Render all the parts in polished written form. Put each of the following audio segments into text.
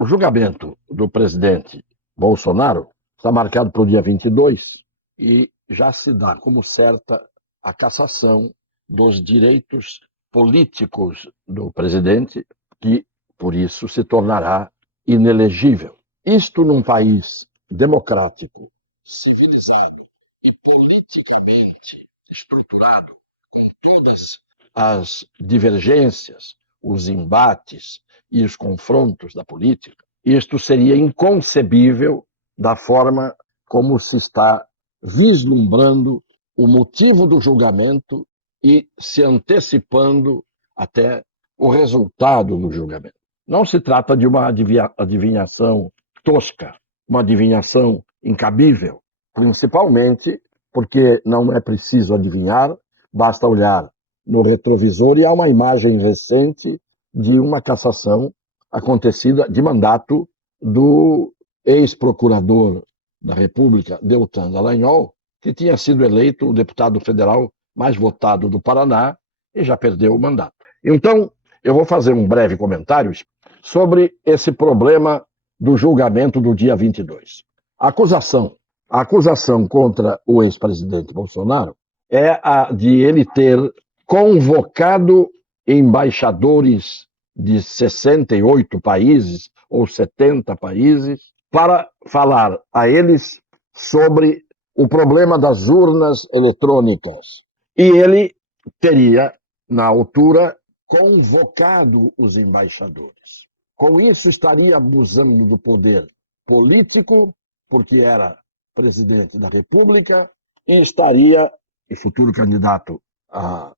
O julgamento do presidente Bolsonaro está marcado para o dia 22 e já se dá como certa a cassação dos direitos políticos do presidente, que, por isso, se tornará inelegível. Isto num país democrático, civilizado e politicamente estruturado, com todas as divergências, os embates e os confrontos da política, isto seria inconcebível da forma como se está vislumbrando o motivo do julgamento e se antecipando até o resultado do julgamento. Não se trata de uma adivinhação tosca, uma adivinhação incabível, principalmente porque não é preciso adivinhar, basta olhar no retrovisor e há uma imagem recente de uma cassação acontecida de mandato do ex-procurador da República, Deltan Dallagnol, que tinha sido eleito o deputado federal mais votado do Paraná e já perdeu o mandato. Então, eu vou fazer um breve comentário sobre esse problema do julgamento do dia 22. A acusação contra o ex-presidente Bolsonaro é a de ele ter convocado embaixadores de 68 países ou 70 países para falar a eles sobre o problema das urnas eletrônicas. E ele teria, na altura, convocado os embaixadores. Com isso, estaria abusando do poder político, porque era presidente da República, e estaria, e futuro candidato à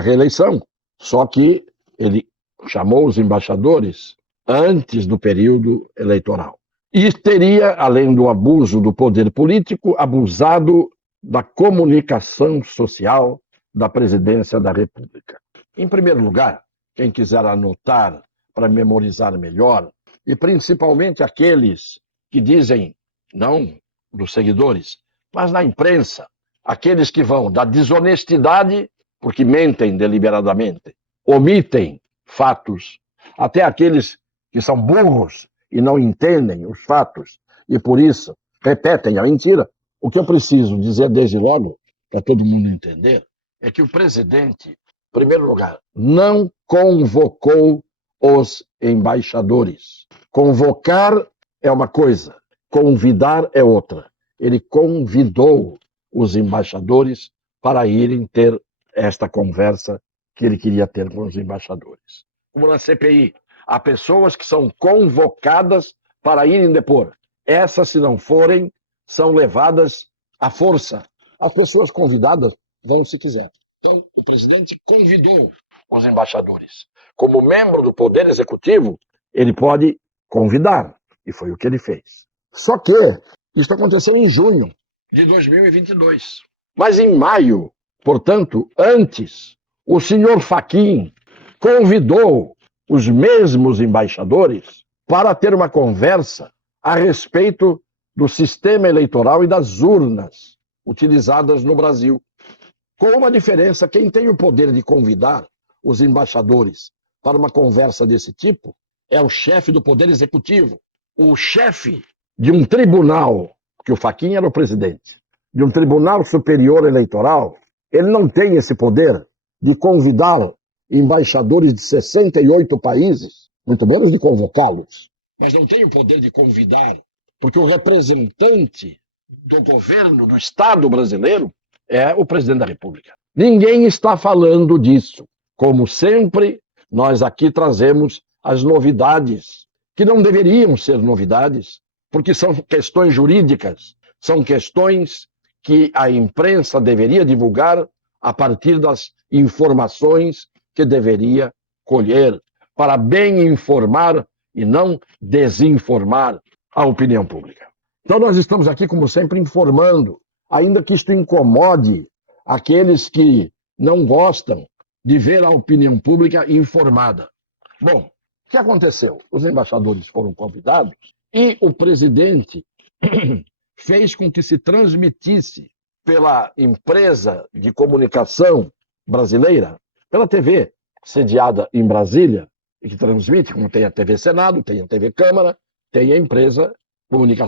reeleição. Só que ele chamou os embaixadores antes do período eleitoral. E teria, além do abuso do poder político, abusado da comunicação social da presidência da República. Em primeiro lugar, quem quiser anotar para memorizar melhor, e principalmente aqueles que dizem, não dos seguidores, mas na imprensa, aqueles que vão da desonestidade, porque mentem deliberadamente, omitem fatos, até aqueles que são burros e não entendem os fatos e por isso repetem a mentira. O que eu preciso dizer desde logo, para todo mundo entender, é que o presidente, em primeiro lugar, não convocou os embaixadores. Convocar é uma coisa, convidar é outra. Ele convidou os embaixadores para irem ter esta conversa que ele queria ter com os embaixadores. Como na CPI, há pessoas que são convocadas para irem depor. Essas, se não forem, são levadas à força. As pessoas convidadas vão se quiser. Então, o presidente convidou os embaixadores. Como membro do Poder Executivo, ele pode convidar, e foi o que ele fez. Só que isso aconteceu em junho de 2022. Mas em maio, portanto, antes, o senhor Fachin convidou os mesmos embaixadores para ter uma conversa a respeito do sistema eleitoral e das urnas utilizadas no Brasil. Com uma diferença, quem tem o poder de convidar os embaixadores para uma conversa desse tipo é o chefe do Poder Executivo. O chefe de um tribunal, que o Fachin era o presidente, de um tribunal superior eleitoral, ele não tem esse poder de convidar embaixadores de 68 países, muito menos de convocá-los. Mas não tem o poder de convidar, porque o representante do governo, do Estado brasileiro, é o presidente da República. Ninguém está falando disso. Como sempre, nós aqui trazemos as novidades, que não deveriam ser novidades, porque são questões jurídicas, são questões que a imprensa deveria divulgar a partir das informações que deveria colher, para bem informar e não desinformar a opinião pública. Então nós estamos aqui, como sempre, informando, ainda que isto incomode aqueles que não gostam de ver a opinião pública informada. Bom, o que aconteceu? Os embaixadores foram convidados e o presidente fez com que se transmitisse pela empresa de comunicação brasileira, pela TV, sediada em Brasília, que transmite, como tem a TV Senado, tem a TV Câmara, tem a empresa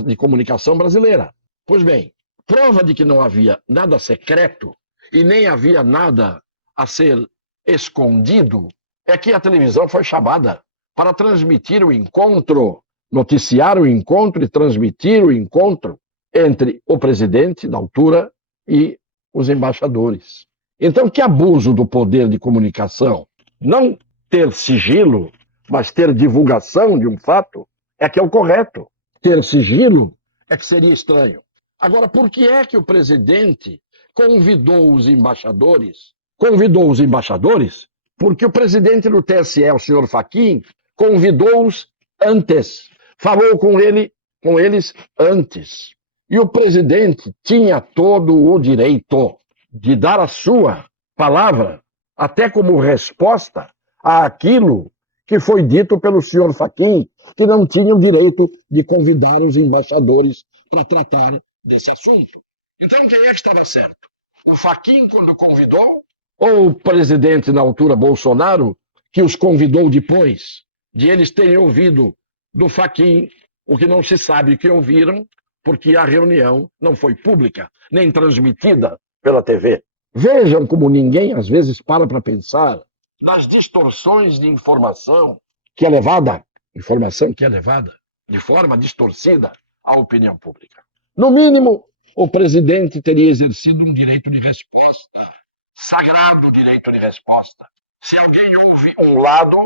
de comunicação brasileira. Pois bem, prova de que não havia nada secreto e nem havia nada a ser escondido é que a televisão foi chamada para transmitir o encontro, noticiar o encontro e transmitir o encontro entre o presidente da altura e os embaixadores. Então, que abuso do poder de comunicação, não ter sigilo, mas ter divulgação de um fato, é que é o correto. Ter sigilo é que seria estranho. Agora, por que é que o presidente convidou os embaixadores? Convidou os embaixadores porque o presidente do TSE, o senhor Fachin, convidou-os antes, falou com eles antes. E o presidente tinha todo o direito de dar a sua palavra, até como resposta àquilo que foi dito pelo senhor Fachin, que não tinha o direito de convidar os embaixadores para tratar desse assunto. Então, quem é que estava certo? O Fachin, quando convidou, ou o presidente, na altura, Bolsonaro, que os convidou depois de eles terem ouvido do Fachin o que não se sabe que ouviram, porque a reunião não foi pública, nem transmitida pela TV. Vejam como ninguém, às vezes, para pensar nas distorções de informação que é levada de forma distorcida à opinião pública. No mínimo, o presidente teria exercido um direito de resposta, sagrado direito de resposta. Se alguém ouve um lado,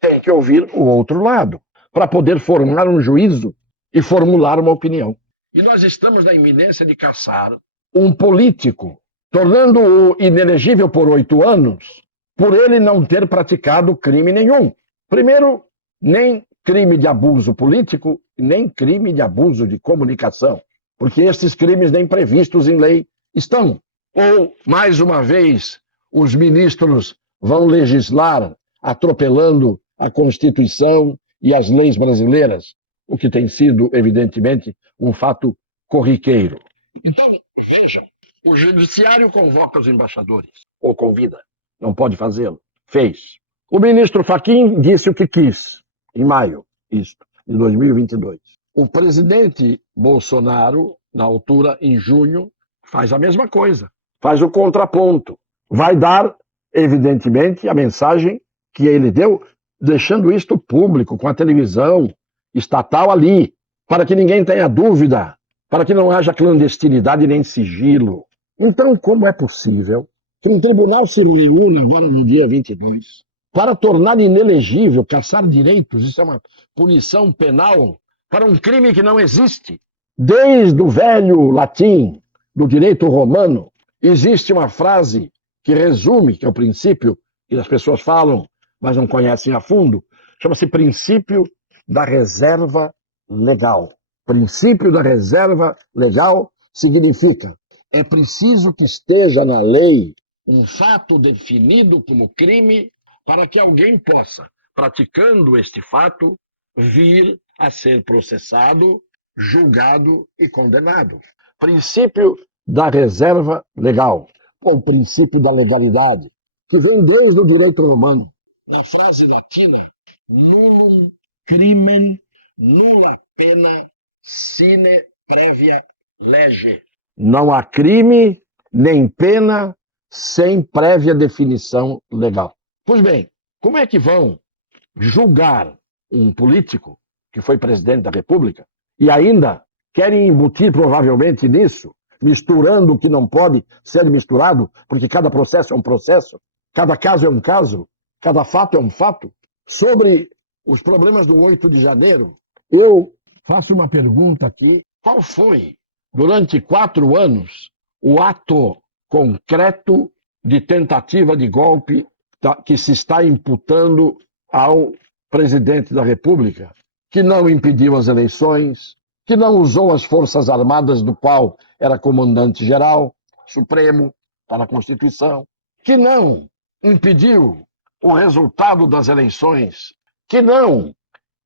tem que ouvir o outro lado, para poder formar um juízo e formular uma opinião. E nós estamos na iminência de caçar um político, tornando-o inelegível por 8 anos, por ele não ter praticado crime nenhum. Primeiro, nem crime de abuso político, nem crime de abuso de comunicação, porque estes crimes nem previstos em lei estão. Ou, mais uma vez, os ministros vão legislar atropelando a Constituição e as leis brasileiras, o que tem sido, evidentemente, um fato corriqueiro. Então, vejam, o judiciário convoca os embaixadores, ou convida, não pode fazê-lo, fez. O ministro Fachin disse o que quis, em maio, de 2022. O presidente Bolsonaro, na altura, em junho, faz a mesma coisa, faz o contraponto. Vai dar, evidentemente, a mensagem que ele deu, deixando isto público, com a televisão estatal ali, para que ninguém tenha dúvida, para que não haja clandestinidade nem sigilo. Então, como é possível que um tribunal se reúna agora no dia 22 para tornar inelegível, caçar direitos, isso é uma punição penal para um crime que não existe? Desde o velho latim, do direito romano, existe uma frase que resume, que é o princípio que as pessoas falam, mas não conhecem a fundo, chama-se princípio da reserva legal. Princípio da reserva legal significa: é preciso que esteja na lei um fato definido como crime para que alguém possa, praticando este fato, vir a ser processado, julgado e condenado. Princípio da reserva legal, ou princípio da legalidade, que vem desde o direito romano. Na frase latina, nullum crimen nulla pena sine previa lege. Não há crime nem pena sem prévia definição legal. Pois bem, como é que vão julgar um político que foi presidente da República e ainda querem embutir provavelmente nisso, misturando o que não pode ser misturado, porque cada processo é um processo, cada caso é um caso, cada fato é um fato? Sobre os problemas do 8 de janeiro, eu faço uma pergunta aqui: qual foi, durante 4 anos, o ato concreto de tentativa de golpe que se está imputando ao presidente da República, que não impediu as eleições, que não usou as Forças Armadas, do qual era comandante-geral supremo, para a Constituição, que não impediu o resultado das eleições, que não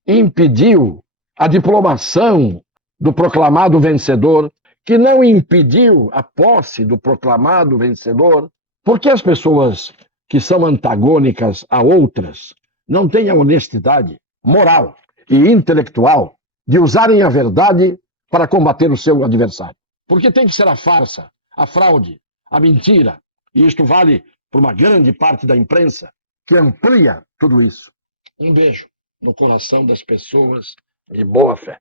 impediu a diplomação do proclamado vencedor, que não impediu a posse do proclamado vencedor? Porque as pessoas que são antagônicas a outras não têm a honestidade moral e intelectual de usarem a verdade para combater o seu adversário. Porque tem que ser a farsa, a fraude, a mentira. E isto vale para uma grande parte da imprensa que amplia tudo isso. Um beijo no coração das pessoas de boa fé.